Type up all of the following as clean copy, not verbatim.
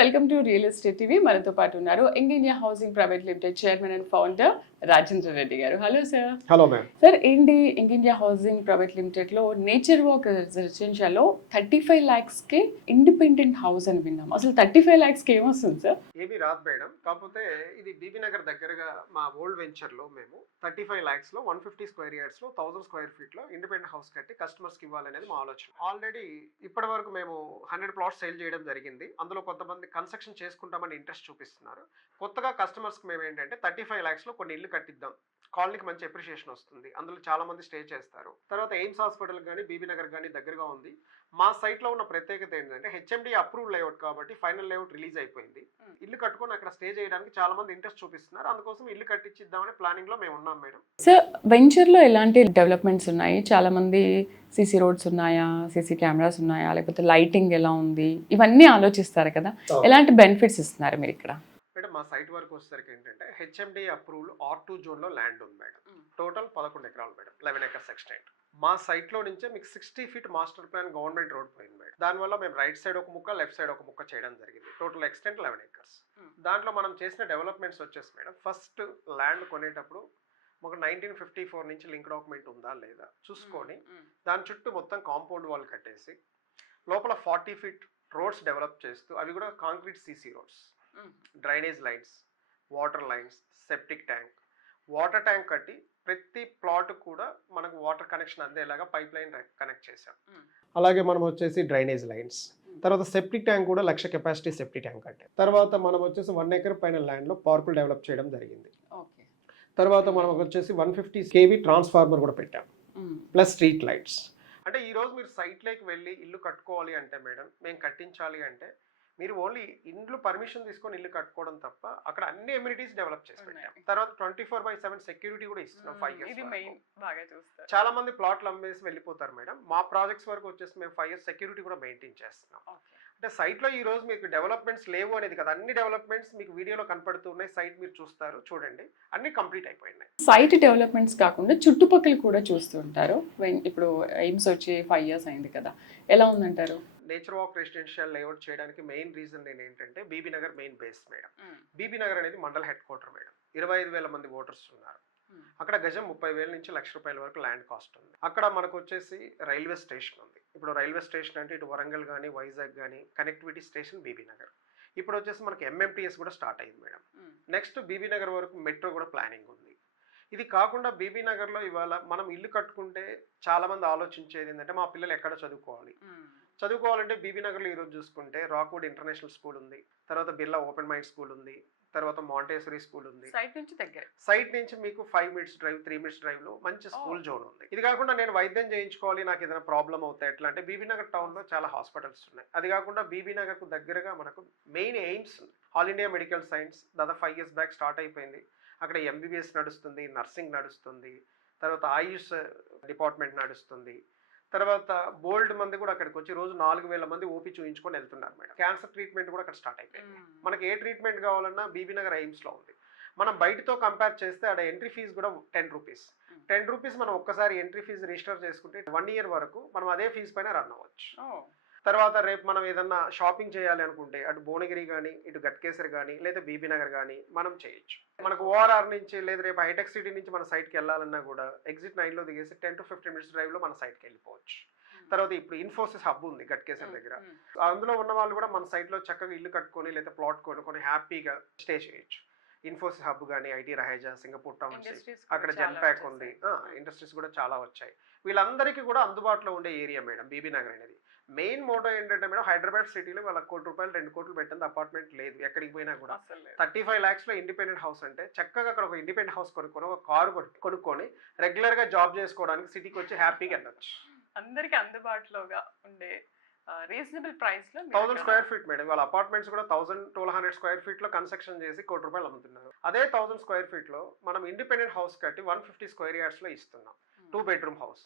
Welcome to real estate TV. మనతో పాటు ఉన్నారు young India housing private limited chairman and founder Rajendra Reddy garu. Hello sir. Hello ma'am. Sir, ఏంటి young India housing private limited లో nature walk residential లో 35 lakhs కి independent house అని విన్నాం. అసలు 35 lakhs కి ఏమొస్తుంది సార్? ఏమీ రాదు మేడం. కాకపోతే ఇది బీబీ నగర్ దగ్గరగా మా ఓల్డ్ వెంచర్ లో మేము 35 lakhs లో 150 స్క్వేర్ యార్డ్స్ లో 1000 స్క్వేర్ ఫీట్ లో ఇండిపెండెంట్ హౌస్ కట్టి కస్టమర్స్ కి ఇవ్వాలనేది మా ఆలోచన. ఆల్రెడీ ఇప్పటి వరకు మేము 100 ప్లాట్స్ సేల్ చేయడం జరిగింది. అందులో కొంతమంది కన్స్ట్రక్షన్ చేసుకుంటామని ఇంట్రెస్ట్ చూపిస్తున్నారు. కొత్తగా కస్టమర్స్ కి మేము ఏంటంటే 35 lakhs లో కొన్ని ఇల్లు కట్టిద్దాం, కాలనీకి మంచి అప్రిషియేషన్ వస్తుంది, అందులో చాలా మంది స్టే చేస్తారు. తర్వాత ఎయిమ్స్ హాస్పిటల్ కానీ బీబీ నగర్ కానీ దగ్గరగా ఉంది. మా సైట్ లో ఉన్న ప్రత్యేకత ఏంటంటే హెచ్ఎండి అప్రూవ్డ్ లేఅవుట్ కాబట్టి ఫైనల్ లేఅవుట్ రిలీజ్ అయిపోయింది. ఇల్లు కట్టుకొని అక్కడ స్టే చేయడానికి చాలా మంది ఇంట్రెస్ట్ చూపిస్తున్నారు. అందుకోసం ఇల్లు కట్టించిద్దామని ప్లానింగ్ లో మేము ఉన్నాం మేడం. సార్, వెంచర్ లో ఎలాంటి డెవలప్మెంట్స్ ఉన్నాయి? చాలా మంది సీసీ రోడ్స్ ఉన్నాయా, సీసీ కెమెరాస్ ఉన్నాయా, లేకపోతే లైటింగ్ ఎలా ఉంది, ఇవన్నీ ఆలోచిస్తారు కదా. ఎలాంటి బెనిఫిట్స్ ఇస్తున్నారు మీరు ఇక్కడ? మేడం, మా సైట్ వరకు వచ్చేసరికి ఏంటంటే హెచ్ఎండి అప్రూవ్డ్ R2 జోన్ లో ల్యాండ్ ఉంది మేడం. టోటల్ 11 ఎకరాలు మేడం, 11 acres ఎక్స్టెంట్. మా సైట్ లో నుంచే మీకు 60 feet master plan government road పోయింది మేడం. దానివల్ల మేము రైట్ సైడ్ ఒక ముక్క, లెఫ్ట్ సైడ్ ఒక ముక్క చేయడం జరిగింది. Total extent 11 acres. దాంట్లో మనం చేసిన డెవలప్మెంట్స్ వచ్చేసి మేడం, ఫస్ట్ ల్యాండ్ కొనేటప్పుడు ఒక 1954 నుంచి లింక్ డాక్యుమెంట్ ఉందా లేదా చూసుకొని దాని చుట్టూ మొత్తం కాంపౌండ్ వాల్ కట్టేసి లోపల 40 feet రోడ్స్ డెవలప్ చేస్తూ, అవి కూడా concrete CC roads, drainage lines, water lines, septic tank, water tank కట్టి ప్రతి ప్లాట్ కూడా మనకు వాటర్ కనెక్షన్ అందేలాగా పైప్ లైన్ కనెక్ట్ చేసాం. అలాగే మనం వచ్చేసి డ్రైనేజ్ లైన్స్, తర్వాత సెప్టిక్ ట్యాంక్ కూడా 1,00,000 కెపాసిటీ సెప్టిక్ ట్యాంక్ కట్టాం. తర్వాత మనం వచ్చేసి 1 acre పైన ల్యాండ్లో పవర్ పూల్ డెవలప్ చేయడం జరిగింది. తర్వాత మనం వచ్చేసి 150 kV ట్రాన్స్ఫార్మర్ కూడా పెట్టాం, ప్లస్ స్ట్రీట్ లైట్స్. అంటే ఈరోజు మీరు సైట్లోకి వెళ్ళి ఇల్లు కట్టుకోవాలి అంటే మేడం, మేము కట్టించాలి అంటే మీరు ఓన్లీ ఇంట్లో పర్మిషన్ తీసుకొని ఇల్లు కట్టుకోవడం తప్ప అక్కడ అన్ని ఎమ్యూనిటీస్ డెవలప్ చేసి పెట్టాం. తర్వాత 24/7 సెక్యూరిటీ కూడా ఇస్తున్నాం 5 years. చాలా మంది ప్లాట్లు అమ్మేసి వెళ్ళిపోతారు మేడం. మా ప్రాజెక్ట్స్ వరకు వచ్చేసి మేము 5 years సెక్యూరిటీ కూడా మెయింటైన్ చేస్తున్నాం. అంటే సైట్లో ఈ రోజు మీకు డెవలప్మెంట్స్ లేవు అనేది కదా, అన్ని డెవలప్మెంట్స్ మీకు వీడియోలో కనపడుతున్నాయి. సైట్ మీరు చూస్తారు, చూడండి, అన్ని కంప్లీట్ అయిపోయినాయి. సైట్ డెవలప్మెంట్స్ కాకుండా చుట్టుపక్కల కూడా చూస్తూ ఉంటారు. ఇప్పుడు ఎయిమ్స్ వచ్చి 5 years అయింది కదా, ఎలా ఉందంటారు? నేచర్ వాక్ రెసిడెన్షియల్ లేఅవుట్ చేయడానికి మెయిన్ రీజన్ ఏంటంటే Bibinagar main base madam. Bibinagar అనేది మండల హెడ్ క్వార్టర్ మేడం. 25,000 మంది ఓటర్స్ ఉన్నారు. అక్కడ గజం 30,000 నుంచి ₹1,00,000 వరకు ల్యాండ్ కాస్ట్ ఉంది. అక్కడ మనకు వచ్చేసి రైల్వే స్టేషన్ ఉంది. ఇప్పుడు రైల్వే స్టేషన్ అంటే ఇటు వరంగల్ కానీ వైజాగ్ కానీ కనెక్టివిటీ స్టేషన్ బీబీ నగర్. ఇప్పుడు వచ్చేసి మనకి MMTS కూడా స్టార్ట్ అయింది మేడం. నెక్స్ట్ బీబీ నగర్ వరకు మెట్రో కూడా ప్లానింగ్ ఉంది. ఇది కాకుండా బీబీ నగర్లో ఇవాళ మనం ఇల్లు కట్టుకుంటే చాలా మంది ఆలోచించేది ఏంటంటే మా పిల్లలు ఎక్కడ చదువుకోవాలంటే బీబీ నగర్లో ఈరోజు చూసుకుంటే రాక్వుడ్ ఇంటర్నేషనల్ స్కూల్ ఉంది, తర్వాత బిర్లా ఓపెన్ మైండ్ స్కూల్ ఉంది, తర్వాత మాంటేసరీ స్కూల్ ఉంది. సైట్ నుంచి మీకు 5 minutes డ్రైవ్, 3 minutes డ్రైవ్ లో మంచి స్కూల్ జోన్ ఉంది. ఇది కాకుండా నేను వైద్యం చేయించుకోవాలి, నాకు ఏదైనా ప్రాబ్లం అవుతాయి ఎట్లా అంటే బీబీ నగర్ టౌన్ లో చాలా హాస్పిటల్స్ ఉన్నాయి. అది కాకుండా బీబీ నగర్ కు దగ్గరగా మనకు మెయిన్ ఎయిమ్స్ ఉంది. ఆల్ ఇండియా మెడికల్ సైన్స్ దాదాపు 5 years బ్యాక్ స్టార్ట్ అయిపోయింది. అక్కడ MBBS నడుస్తుంది, నర్సింగ్ నడుస్తుంది, తర్వాత ఆయుష్ డిపార్ట్మెంట్ నడుస్తుంది. తర్వాత బోల్డ్ మంది కూడా అక్కడికి వచ్చి రోజు 4,000 మంది ఓపీ చూయించుకొని వెళ్తున్నారు మేడం. క్యాన్సర్ ట్రీట్మెంట్ కూడా అక్కడ స్టార్ట్ అయిపోయింది. మనకి ఏ ట్రీట్మెంట్ కావాలన్నా బీబీ నగర్ ఎయిమ్స్ లో ఉంది. మనం బయటతో కంపేర్ చేస్తే అక్కడ ఎంట్రీ ఫీజు కూడా ₹10. మనం ఒక్కసారి ఎంట్రీ ఫీజు రిజిస్టర్ చేసుకుంటే 1 year వరకు మనం అదే ఫీజు పైన రన్ అవ్వచ్చు. తర్వాత రేపు మనం ఏదన్నా షాపింగ్ చేయాలి అనుకుంటే అటు భువనగిరి కానీ, ఇటు గట్కేసర్ కానీ, లేదా బీబీ నగర్ కానీ మనం చేయొచ్చు. మనకు ORR నుంచి లేదా రేపు హైటెక్ సిటీ నుంచి మన సైట్కి వెళ్ళాలన్నా కూడా ఎగ్జిట్ 9లో దిగేసి 10 to 15 minutes డ్రైవ్లో మన సైట్కి వెళ్ళిపోవచ్చు. తర్వాత ఇప్పుడు ఇన్ఫోసిస్ హబ్ ఉంది గట్కేసర్ దగ్గర. అందులో ఉన్న వాళ్ళు కూడా మన సైట్లో చక్కగా ఇల్లు కట్టుకొని లేదా ప్లాట్ కొనుక్కొని హ్యాపీగా స్టే చేయొచ్చు. ఇన్ఫోసిస్ హబ్ కానీ, ఐటీ రహేజా, సింగపూర్ టౌన్, అక్కడ జెన్పాక్ ఉంది, ఇండస్ట్రీస్ కూడా చాలా వచ్చాయి. వీళ్ళందరికీ కూడా అందుబాటులో ఉండే ఏరియా మేడం బీబీ నగర్ అనేది. మెయిన్ మోటో ఏంటంటే మేడం, హైదరాబాద్ సిటీలో వాళ్ళకి ₹1,00,00,000 2 కోట్లు పెట్టింది అపార్ట్మెంట్ లేదు ఎక్కడికి పోయినా కూడా. 35 lakhs లో ఇండిపెండెంట్ హౌస్ అంటే చక్కగా అక్కడ ఒక ఇండిపెండెంట్ హౌస్ కొనుక్కొని ఒక కారు కొనుక్కొని రెగ్యులర్ గా జాబ్ చేసుకోవడానికి సిటీకి వచ్చి హ్యాపీగా వెళ్ళొచ్చు. అందరికి అందుబాటులోగా ఉండే రీజనబుల్ ప్రైస్ లో 1000 square feet మేడం. వాళ్ళ అపార్ట్మెంట్స్ కూడా 1,200 square feet లో కన్స్ట్రక్షన్ చేసి ₹1,00,00,000 అమ్ముతున్నారు. అదే 1000 square feet లో మనం ఇండిపెండెంట్ హౌస్ కట్టి 150 square yards లో ఇస్తున్నాం. 2 bedroom హౌస్.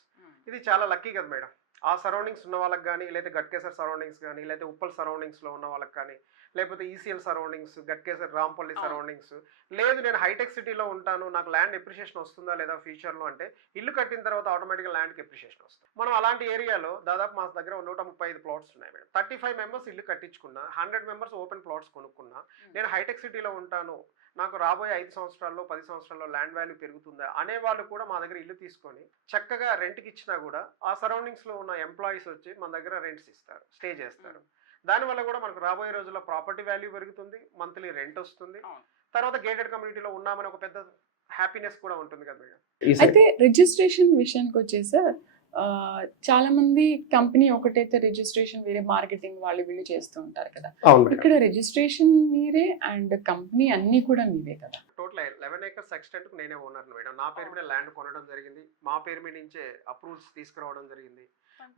ఇది చాలా లక్కీ కదా మేడం. ఆ సరౌండింగ్స్ ఉన్న వాళ్ళకి కానీ, లేదా గట్కేసర్ సరౌండింగ్స్ కానీ, లేదా ఉప్పల్ సరౌండింగ్స్లో ఉన్న వాళ్ళకి కానీ, లేకపోతే ECIL surroundings, Ghatkesar Rampally surroundings, లేదు నేను హైటెక్ సిటీలో ఉంటాను, నాకు ల్యాండ్ ఎప్రిషియేషన్ వస్తుందా లేదా ఫ్యూచర్లో అంటే, ఇల్లు కట్టిన తర్వాత ఆటోమేటిక్గా ల్యాండ్కి ఎప్రిషియేషన్ వస్తుంది. మనం అలాంటి ఏరియాలో దాదాపు మా దగ్గర 135 ప్లాట్స్ ఉన్నాయి మేడం. 35 మెంబర్స్ ఇల్లు కట్టించుకున్నా, 100 మెంబర్స్ ఓపెన్ ప్లాట్స్ కొనుక్కున్నా, నేను హైటెక్ సిటీలో ఉంటాను, నాకు రాబోయే 5 సంవత్సరాల్లో 10 సంవత్సరాల్లో ల్యాండ్ వాల్యూ పెరుగుతుందా అనే వాళ్ళు కూడా మా దగ్గర ఇల్లు తీసుకొని చక్కగా రెంట్కి ఇచ్చినా కూడా ఆ సరౌండింగ్స్లో ఉన్న ఎంప్లాయీస్ వచ్చి మన దగ్గర రెంట్స్ ఇస్తారు, స్టే చేస్తారు. దానివల్ల కూడా మనకు రాబోయే రోజుల్లో ప్రాపర్టీ వాల్యూ పెరుగుతుంది, మంత్లీ రెంట్ వస్తుంది, తర్వాత గేటెడ్ కమ్యూనిటీలో ఉన్నామని ఒక పెద్ద హ్యాపీనెస్ కూడా ఉంటుంది కదా మేడం. అయితే రిజిస్ట్రేషన్ విషయానికి వచ్చేసి చాలా మంది కంపెనీ ఒకటైతే రిజిస్ట్రేషన్ వేరే మార్కెటింగ్ వాళ్ళు వీళ్ళు చేస్తూ ఉంటారు కదా. ఇక్కడ రిజిస్ట్రేషన్ మీరే అండ్ కంపెనీ అన్ని కూడా మీరే కదా. టోటల్ 11 acres ఎక్స్టెంట్ నేనే ఓనర్ మేడం. నా పేరు మీద ల్యాండ్ కొనడం జరిగింది, మా పేరు మీద నుంచే అప్రూవల్స్ తీసుకురావడం జరిగింది,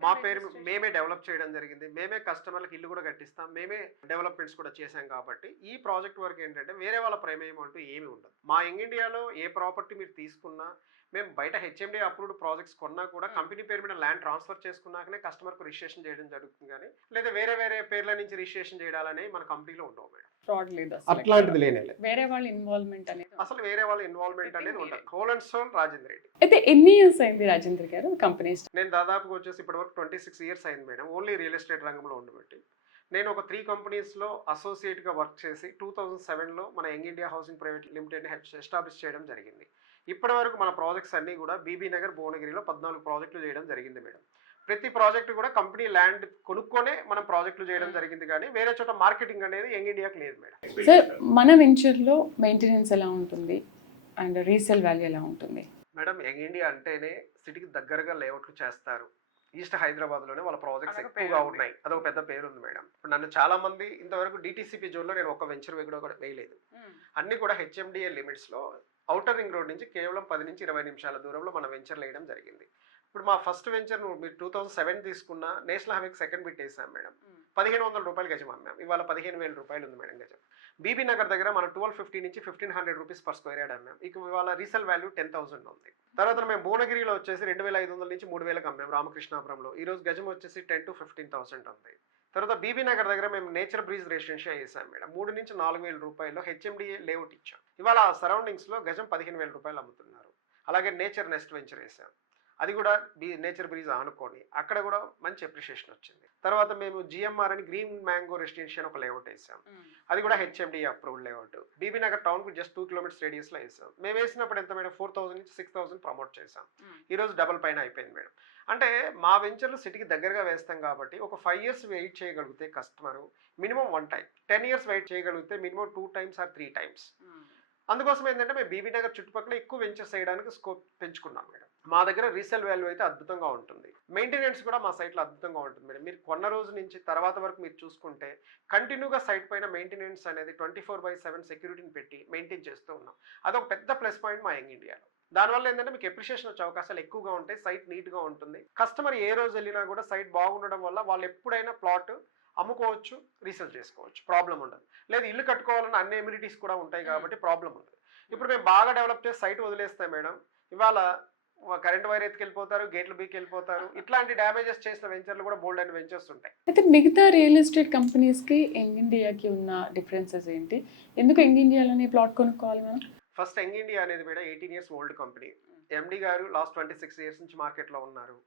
మా పేరు మేమే డెవలప్ చేయడం జరిగింది, మేమే కస్టమర్లకు ఇల్లు కూడా కట్టిస్తాం, మేమే డెవలప్మెంట్స్ కూడా చేశాం. కాబట్టి ఈ ప్రాజెక్ట్ వర్క్ ఏంటంటే వేరే వాళ్ళ ప్రమేయం అంటూ ఏమీ ఉండదు. మా యంగ్ ఇండియాలో ఏ ప్రాపర్టీ మీరు తీసుకున్నా, మేము బయట హెచ్ఎండి అప్రూవ్డ్ ప్రాజెక్ట్స్ కొన్నా కూడా కంపెనీ పేరు మీద ల్యాండ్ ట్రాన్స్ఫర్ చేసుకున్నాకనే కస్టమర్కు రిజిస్ట్రేషన్ చేయడం జరుగుతుంది. కానీ లేదా వేరే వేరే పేర్ల నుంచి రిజిస్ట్రేషన్ చేయాలనే మన కంపెనీలో ఉండవు మేడం. ఫ్రాడ్ లేదు, అట్లాంటిది లేనే లేదు. వేరే వాళ్ళ ఇన్వాల్వ్మెంట్ అనేది అసలు వేరే వాళ్ళ ఇన్వాల్వ్మెంట్ అనేది ఉండదు. Whole and soul Rajendra Reddy. అయితే ఎన్ని ఇయర్స్ అయింది రాజేంద్ర గారు కంపెనీ? నేను దాదాపుగా వచ్చేసి ఇప్పటి వరకు 26 years అయింది మేడం, ఓన్లీ రియల్ ఎస్టేట్ రంగంలో ఉండబట్టి. నేను ఒక 3 కంపెనీస్లో అసోసియేట్గా వర్క్ చేసి 2007లో మన యంగ్ ఇండియా హౌసింగ్ ప్రైవేట్ లిమిటెడ్ని ఎస్టాబ్లిష్ చేయడం జరిగింది. ఇప్పటి వరకు మన ప్రాజెక్ట్స్ అన్నీ కూడా బీబీ నగర్, భువనగిరిలో 14 ప్రాజెక్టులు చేయడం జరిగింది మేడం. ప్రతి ప్రాజెక్టు కూడా కంపెనీ ల్యాండ్ కొనుక్కొనే మనం ప్రాజెక్టులు చేయడం జరిగింది, కానీ వేరే చోట మార్కెటింగ్ అనేది యంగ్ ఇండియాకి లేదు మేడం. సార్, మన వెంచర్లో మెయింటెనెన్స్ ఎలా ఉంటుంది అండ్ రీసేల్ వాల్యూ ఎలా ఉంటుంది? మేడం, యంగ్ ఇండియా అంటేనే సిటీకి దగ్గరగా లేఅవుట్లు చేస్తారు. ఈస్ట్ హైదరాబాద్లోనే వాళ్ళ ప్రాజెక్ట్స్ ఎక్కువగా ఉన్నాయి, అదొక పెద్ద పేరు ఉంది మేడం. ఇప్పుడు నన్ను చాలా మంది ఇంతవరకు డిటీసీపీ జోన్లో నేను ఒక వెంచర్ కూడా వేయలేదు, అన్ని కూడా హెచ్ఎండిఏ లిమిట్స్లో ఔటర్ రింగ్ రోడ్ నుంచి కేవలం 10 నుంచి 20 నిమిషాల దూరంలో మన వెంచర్లు వేయడం జరిగింది. ఇప్పుడు మా ఫస్ట్ వెంచర్ మీరు 2007 తీసుకున్న నేషనల్ హైవేకి సెకండ్ బిట్ వేసాం మేడం. 1500 రూపాయలు గజం అమ్మాం, ఇవాళ 15,000 రూపాయలు ఉంది మేడం గజం. బీబీ నగర్ దగ్గర మనం 1250 నుంచి 1500 రూపీస్ పర్ స్క్వేర్ యార్డ్ అమ్మాం, ఇక ఇవాళ రీసేల్ వాల్యూ 10,000 ఉంది. తర్వాత మేము భువనగిరిలో వచ్చేసి 2500 నుంచి 3000కి అమ్మాం రామకృష్ణాపురంలో, ఈ రోజు గజం వచ్చేసి 10 to 15,000 ఉంది. తర్వాత బీబీ నగర్ దగ్గర మేము నేచర్ బ్రీజ్ రెసిడెన్షియల్ వేసాం మేడం, 3 నుంచి 4000 రూపాయలు హెచ్ఎండిఏ లేఅవుట్ ఇచ్చాం, ఇవాళ ఆ సరౌండింగ్స్లో గజం 15,000 రూపాయలు అమ్ముతున్నారు. అలాగే నేచర్ నెస్ట్ వెంచర్ వేసాం, అది కూడా నేచర్ బ్రీజ్ ఆనుకొని అక్కడ కూడా మంచి అప్రిషియేషన్ వచ్చింది. తర్వాత మేము జిఎంఆర్ అని గ్రీన్ మ్యాంగో రెసిడెన్షియల్ ఒక లేఅవుట్ వేసాం, అది కూడా HMDA approved layout. Bibinagar టౌన్కు జస్ట్ 2 kilometers రేడియస్లో వేసాం. మేము వేసినప్పుడు ఎంత మేడం 4,000 నుంచి 6,000 ప్రమోట్ చేసాం, ఈరోజు డబల్ పైన అయిపోయింది మేడం. అంటే మా వెంచర్లు సిటీకి దగ్గరగా వేస్తాం కాబట్టి ఒక 5 years వెయిట్ చేయగలిగితే customer minimum 1 time, 10 years wait చేయగలిగితే మినిమం 2 times or 3 times. అందుకోసం ఏంటంటే మేము బీబీ నగర్ చుట్టుపక్కల ఎక్కువ వెంచర్స్ చేయడానికి స్కోప్ పెంచుకున్నాం మేడం. మా దగ్గర రీసేల్ వాల్యూ అయితే అద్భుతంగా ఉంటుంది, మెయింటెనెన్స్ కూడా మా సైట్లో అద్భుతంగా ఉంటుంది మేడం. మీరు కొన్న రోజు నుంచి తర్వాత వరకు మీరు చూసుకుంటే కంటిన్యూగా సైట్ పైన మెయింటెనెన్స్ అనేది 24/7 సెక్యూరిటీని పెట్టి మెయింటైన్ చేస్తూ ఉన్నాం, అదొక పెద్ద ప్లస్ పాయింట్ మా యంగ్ ఇండియాలో. దానివల్ల ఏంటంటే మీకు అప్రిషియేషన్ వచ్చే అవకాశాలు ఎక్కువగా ఉంటాయి, సైట్ నీట్గా ఉంటుంది, కస్టమర్ ఏ రోజు వెళ్ళినా కూడా సైట్ బాగుండడం వల్ల వాళ్ళు ఎప్పుడైనా ప్లాట్ అమ్ముకోవచ్చు, రీసేల్ చేసుకోవచ్చు, ప్రాబ్లం ఉండదు. లేదు ఇల్లు కట్టుకోవాలన్న అన్ని ఎమ్యూనిటీస్ కూడా ఉంటాయి కాబట్టి ప్రాబ్లం ఉండదు. ఇప్పుడు మేము బాగా డెవలప్ చేసి సైట్ వదిలేస్తాం మేడం, ఇవాళ కరెంట్ వైర్ ఎత్తుకెళ్ళిపోతారు, గేట్లు బీకి వెళ్ళిపోతారు, ఇట్లాంటి డ్యామేజెస్ చేసిన వెంచర్లు కూడా బోల్డ్ అయిన వెంచర్స్ ఉంటాయి. అయితే మిగతా రియల్ ఎస్టేట్ కంపెనీస్కి యంగ్ ఇండియాకి ఉన్న డిఫరెన్సెస్ ఏంటి? ఎందుకు యంగ్ ఇండియాలోనే ప్లాట్ కొనుక్కోవాలి మనం? ఫస్ట్ యంగ్ ఇండియా అనేది కూడా 18 years ఓల్డ్ కంపెనీ. ఎండి గారు లాస్ట్ 26 years నుంచి మార్కెట్లో ఉన్నారు.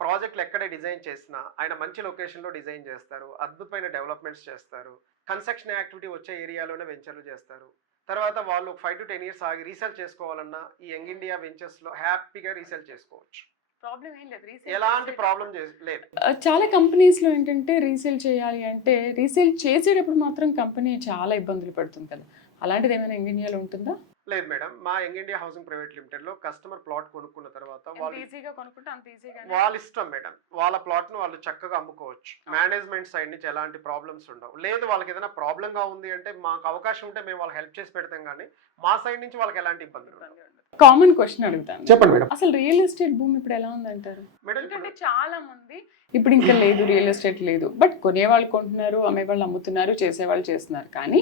ప్రాజెక్టులు ఎక్కడే డిజైన్ చేసినా ఆయన మంచి లొకేషన్లో డిజైన్ చేస్తారు, అద్భుతమైన డెవలప్మెంట్స్ చేస్తారు, కన్స్ట్రక్షన్ యాక్టివిటీ వచ్చే ఏరియాలోనే వెంచర్లు చేస్తారు. తర్వాత వాళ్ళు 5 to 10 years ఆగి రీసేల్ చేసుకోవాలన్నా ఈ యంగ్ ఇండియా వెంచర్స్లో హ్యాపీగా రీసేల్ చేసుకోవచ్చు, ప్రాబ్లం ఏం లేదు, ఎలాంటి ప్రాబ్లం లేదు. చాలా కంపెనీస్లో ఏంటంటే రీసేల్ చేయాలి అంటే రీసేల్ చేసేటప్పుడు మాత్రం కంపెనీ చాలా ఇబ్బందులు పడుతుంది కదా, అలాంటిది ఏమైనా యంగ్ ఇండియాలో ఉంటుందా? లేదు మేడం, మా యంగ్ ఇండియా హౌసింగ్ ప్రైవేట్ లిమిటెడ్లో కస్టమర్ ప్లాట్ కొనుక్కున్న తర్వాత వాళ్ళ ఇష్టం మేడం, వాళ్ళ ప్లాట్ను వాళ్ళు చక్కగా అమ్ముకోవచ్చు, మేనేజ్మెంట్ సైడ్ నుంచి ఎలాంటి ప్రాబ్లమ్స్ ఉండవు. లేదు వాళ్ళకి ఏదైనా ప్రాబ్లంగా ఉంది అంటే మాకు అవకాశం ఉంటే మేము వాళ్ళకి హెల్ప్ చేసి పెడతాం, కానీ మా సైడ్ నుంచి వాళ్ళకి ఎలాంటి ఇబ్బందులు ఉండవు. కామన్ క్వశ్చన్ అడుగుతాను, చెప్పండి మేడం. అసలు రియల్ ఎస్టేట్ భూమి ఇప్పుడు ఎలా ఉందంటారు? మేడం చాలా మంది ఇప్పుడు ఇంకా లేదు, రియల్ ఎస్టేట్ లేదు, బట్ కొనేవాళ్ళు కొంటున్నారు, అమ్మేవాళ్ళు అమ్ముతున్నారు, చేసేవాళ్ళు చేస్తున్నారు. కానీ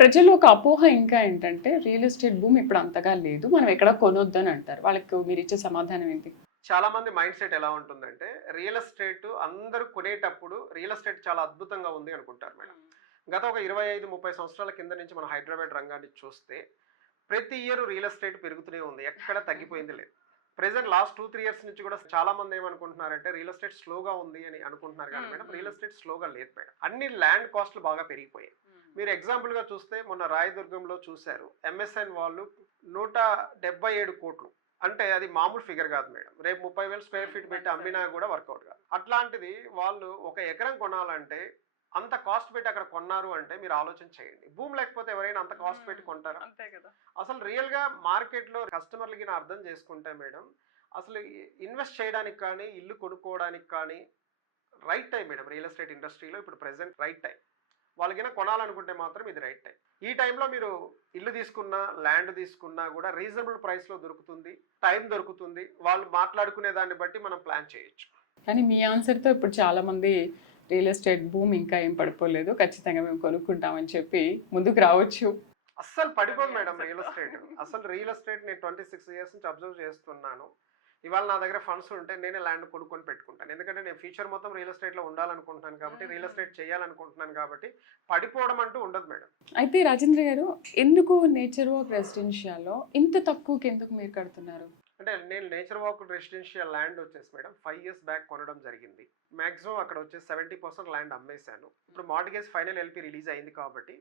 ప్రజలు ఒక అపోహ ఇంకా ఏంటంటే రియల్ ఎస్టేట్ భూమి ఇప్పుడు అంతగా లేదు, మనం ఎక్కడ కొనొద్దని అంటారు. వాళ్ళకి మీరు ఇచ్చే సమాధానం ఏంటి? చాలా మంది మైండ్ సెట్ ఎలా ఉంటుందంటే రియల్ ఎస్టేట్ అందరూ కొనేటప్పుడు రియల్ ఎస్టేట్ చాలా అద్భుతంగా ఉంది అనుకుంటారు మేడం. గత ఒక 25-30 సంవత్సరాల కింద నుంచి మనం హైదరాబాద్ రంగాన్ని చూస్తే ప్రతి ఇయర్ రియల్ ఎస్టేట్ పెరుగుతూనే ఉంది, ఎక్కడ తగ్గిపోయింది లేదు. ప్రెసెంట్ లాస్ట్ 2-3 ఇయర్స్ నుంచి కూడా చాలా మంది ఏమనుకుంటున్నారంటే రియల్ ఎస్టేట్ స్లోగా ఉంది అని అనుకుంటున్నారు, కానీ మేడం రియల్ ఎస్టేట్ స్లోగా లేదు మేడం. అన్ని ల్యాండ్ కాస్ట్లు బాగా పెరిగిపోయాయి. మీరు ఎగ్జాంపుల్ గా చూస్తే మొన్న రాయదుర్గంలో చూశారు, ఎంఎస్ఎన్ వాళ్ళు 177 కోట్లు, అంటే అది మామూలు ఫిగర్ కాదు మేడం. రేపు 30,000 స్క్వేర్ ఫీట్ పెట్టి అమ్మినా కూడా వర్కౌట్ కాదు. అట్లాంటిది వాళ్ళు ఒక ఎకరం కొనాలంటే అంత కాస్ట్ పెట్టి అక్కడ కొన్నారు అంటే మీరు ఆలోచన చేయండి. భూమి లేకపోతే ఎవరైనా అంత కాస్ట్ పెట్టి కొంటారా? అంతే కదా. అసలు రియల్ గా మార్కెట్ లో కస్టమర్లకి అర్థం చేసుకుంటే మేడం, అసలు ఇన్వెస్ట్ చేయడానికి కానీ ఇల్లు కొనుక్కోవడానికి కానీ right time madam. Real estate ఇండస్ట్రీలో ఇప్పుడు ప్రెసెంట్ రైట్ టైం. వాళ్ళకైనా కొనాలనుకుంటే మాత్రం ఇది రైట్ టైం. ఈ టైంలో మీరు ఇల్లు తీసుకున్నా ల్యాండ్ తీసుకున్నా కూడా రీజనబుల్ ప్రైస్లో దొరుకుతుంది, టైం దొరుకుతుంది. వాళ్ళు మాట్లాడుకునే దాన్ని బట్టి మనం ప్లాన్ చేయొచ్చు. కానీ మీ ఆన్సర్తో ఇప్పుడు చాలా మంది రియల్ ఎస్టేట్ భూమి ఇంకా ఏం పడిపోలేదు, ఖచ్చితంగా మేము కొనుక్కుంటామని చెప్పి ముందుకు రావచ్చు. అస్సలు పడిపోదు మేడం రియల్ ఎస్టేట్. అసలు రియల్ ఎస్టేట్ నేను 26 ఇయర్స్ నుంచి అబ్జర్వ్ చేస్తున్నాను. ఇవాళ నా దగ్గర ఫండ్స్ ఉంటే నేనే ల్యాండ్ కొనుక్కొని పెట్టుకుంటాను. ఎందుకంటే నేను ఫ్యూచర్ మొత్తం రియల్ ఎస్టేట్లో ఉండాలనుకుంటున్నాను కాబట్టి, రియల్ ఎస్టేట్ చేయాలనుకుంటున్నాను కాబట్టి పడిపోవడం అంటూ ఉండదు మేడం. అయితే రాజేంద్ర గారు, ఎందుకు నేచర్ వాక్ రెసిడెన్షియల్లో ఇంత తక్కువకి ఎందుకు మీరు కడుతున్నారు? అంటే నేను నేచర్ వాక్ రెసిడెన్షియల్ ల్యాండ్ వచ్చేసి మేడం 5 ఇయర్స్ బ్యాక్ కొనడం జరిగింది. మాక్సిమం అక్కడ వచ్చేసి 70% ల్యాండ్ అమ్మేశాను. ఇప్పుడు మార్టిగేజ్ ఫైనల్ ఎల్పీ రిలీజ్ అయింది కాబట్టి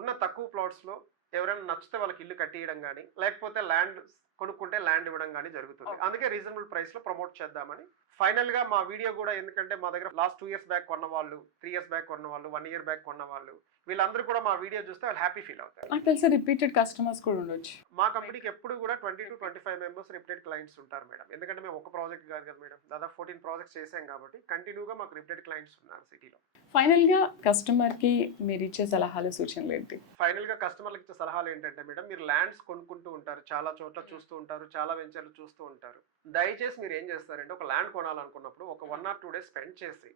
ఉన్న తక్కువ ప్లాట్స్లో ఎవరైనా నచ్చితే వాళ్ళకి ఇల్లు కట్టియడం కానీ, లేకపోతే ల్యాండ్ కొనుక్కుంటే ల్యాండ్ ఇవ్వడం కానీ జరుగుతుంది. అందుకే రీజనబుల్ ప్రైస్లో ప్రమోట్ చేద్దామని ఫైనల్గా మా వీడియో కూడా, ఎందుకంటే మా దగ్గర లాస్ట్ 2 ఇయర్స్ బ్యాక్ కొన్న వాళ్ళు, 3 ఇయర్స్ బ్యాక్ కొన్న వాళ్ళు, 1 ఇయర్ బ్యాక్ కొన్న వాళ్ళు, వీళ్ళందరూ కూడా మా వీడియో చూస్తే వాళ్ళు హ్యాపీ ఫీల్ అవుతారు. నాకు తెలిసి రిపీటెడ్ కస్టమర్స్ కూడా ఉండొచ్చు. మా కంపెనీకి ఎప్పుడు కూడా 20-25 మెంబర్స్ రిపీటెడ్ క్లయింట్స్ ఉంటారు మేడం. ఎందుకంటే మేము ఒక ప్రాజెక్ట్ కాదు కదా మేడం, దాదాపు 14 ప్రాజెక్ట్స్ చేసాం కాబట్టి కంటిన్యూగా మాకు రిపీటెడ్ క్లయింట్స్ ఉన్నారు సిటీలో. ఫైనల్గా కస్టమర్కి మీరు ఇచ్చే సలహాలు, సూచనలు ఏంటి? ఫైనల్గా కస్టమర్లకు ఇచ్చే సలహాలు ఏంటంటే మేడం, మీరు ల్యాండ్స్ కొనుక్కుంటూ ఉంటారు, చాలా చోట్ల చూస్తూ ఉంటారు, చాలా వెంచర్లు చూస్తూ ఉంటారు. దయచేసి మీరు ఏం చేస్తారంటే ఒక ల్యాండ్ కొనాలనుకున్నప్పుడు ఒక 1 or 2 days స్పెండ్ చేసి,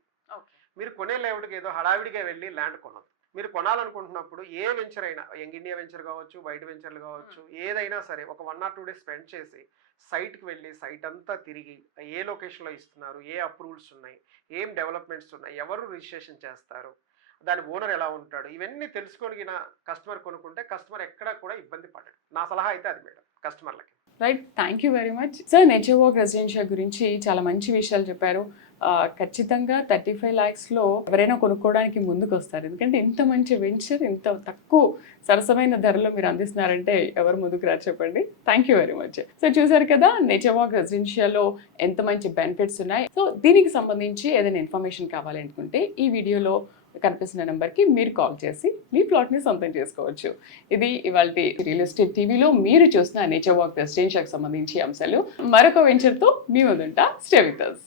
మీరు కొనే లేఅవుట్కి ఏదో హడావిడిగా వెళ్ళి ల్యాండ్ కొనదు. మీరు కొనాలనుకుంటున్నప్పుడు ఏ వెంచర్ అయినా, యంగ్ ఇండియా వెంచర్ కావచ్చు, వైట్ వెంచర్లు కావచ్చు, ఏదైనా సరే ఒక 1 or 2 days స్పెండ్ చేసి సైట్కి వెళ్ళి సైట్ అంతా తిరిగి ఏ లొకేషన్లో ఇస్తున్నారు, ఏ అప్రూవల్స్ ఉన్నాయి, ఏం డెవలప్మెంట్స్ ఉన్నాయి, ఎవరు రిజిస్ట్రేషన్ చేస్తారు, దాని ఓనర్ ఎలా ఉంటాడు, ఇవన్నీ తెలుసుకొని కస్టమర్ కొనుక్కుంటే కస్టమర్ ఎక్కడా కూడా ఇబ్బంది పడడు. నా సలహా అయితే అది మేడం కస్టమర్లకి. Right, thank you very much sir. Nature walk residential గురించి చాలా మంచి విషయాలు చెప్పారు. ఖచ్చితంగా 35 lakhsలో ఎవరైనా కొనుక్కోవడానికి ముందుకు వస్తారు, ఎందుకంటే ఇంత మంచి వెంచర్ ఇంత తక్కువ సరసమైన ధరలో మీరు అందిస్తున్నారంటే ఎవరు ముందుకు రారు చెప్పండి. Thank you very much. So చూసారు కదా నేచర్ వాక్ రెసిడెన్షియల్లో ఎంత మంచి బెనిఫిట్స్ ఉన్నాయి. సో దీనికి సంబంధించి ఏదైనా ఇన్ఫర్మేషన్ కావాలనుకుంటే ఈ వీడియోలో కనిపిస్తున్న నెంబర్కి మీరు కాల్ చేసి మీ ప్లాట్ని సొంతం చేసుకోవచ్చు. ఇది ఇవాళ రియల్ ఎస్టేట్ టీవీలో మీరు చూసిన నేచర్ వాక్ రెసిడెన్షియల్కి సంబంధించి అంశాలు. మరొక వెంచర్తో మీ ముందుంటా. Stay with us.